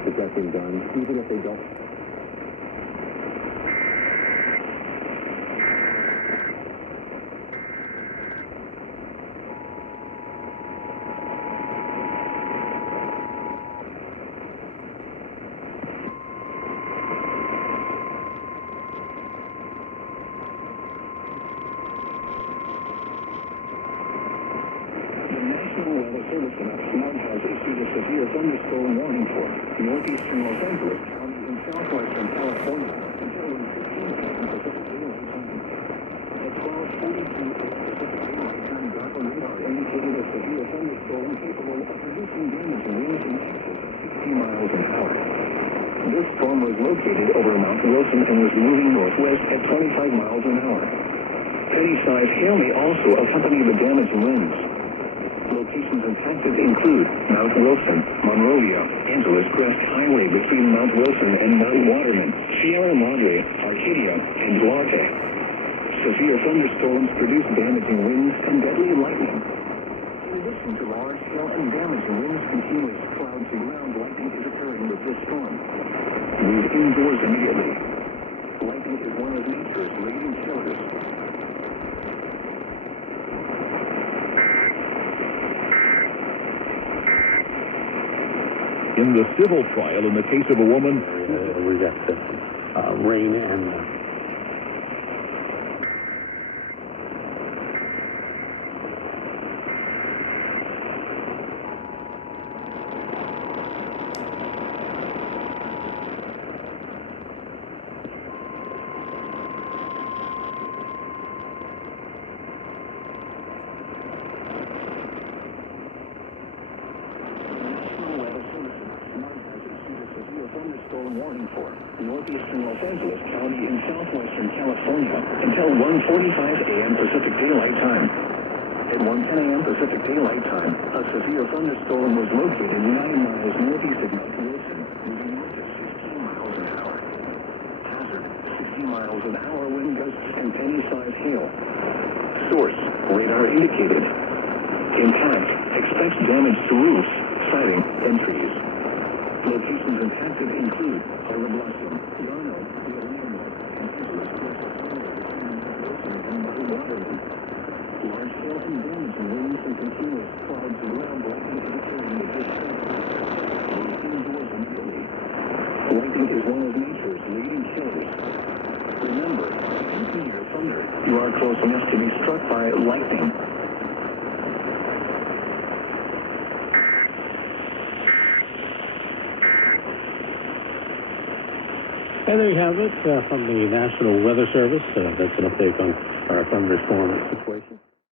to get them done, even if they don't. Service now has issued a severe thunderstorm warning for northeastern Los Angeles County in southwestern California until 1:15 a.m. Pacific Daylight Time. At 12:42 Pacific Daylight Time, Doppler radar indicated a severe thunderstorm capable of producing damage and winds in excess of 60 miles an hour. This storm was located over Mount Wilson and was moving northwest at 25 miles an hour. Penny-sized hail may also accompany the damaging winds. Locations impacted include Mount Wilson, Monrovia, Angeles Crest Highway between Mount Wilson and Mount Waterman, Sierra Madre, Arcadia, and Duarte. Severe thunderstorms produce damaging winds and deadly lightning. In addition to large hail and damaging winds, continuous cloud-to-ground lightning is occurring with this storm. Move indoors immediately. Lightning is one of nature's leading killers. In the civil trial in the case of a woman, we got rain and thunderstorm warning for northeastern Los Angeles County in southwestern California until 1:45 a.m. Pacific Daylight Time. At 1:10 a.m. Pacific Daylight Time, a severe thunderstorm was located 9 miles northeast of Mount Wilson, moving north at 16 miles an hour. Hazard, 60 miles an hour wind gusts and penny-sized hail. Source, radar indicated. Impact, expects damage to roofs, siding, and trees. Locations impacted include Harbor Blossom, Garno, Rio Negro, and Angeles Crest Highway between Mount Wilson and Mount Waterman. Large hail and damaging winds and continuous clouds and ground lightning is occurring with this storm. Move indoors immediately. Lightning is one of nature's leading killers. Remember, if you can hear thunder, you are close enough to be struck by lightning. And there you have it from the National Weather Service. That's an update on our thunderstorm situation.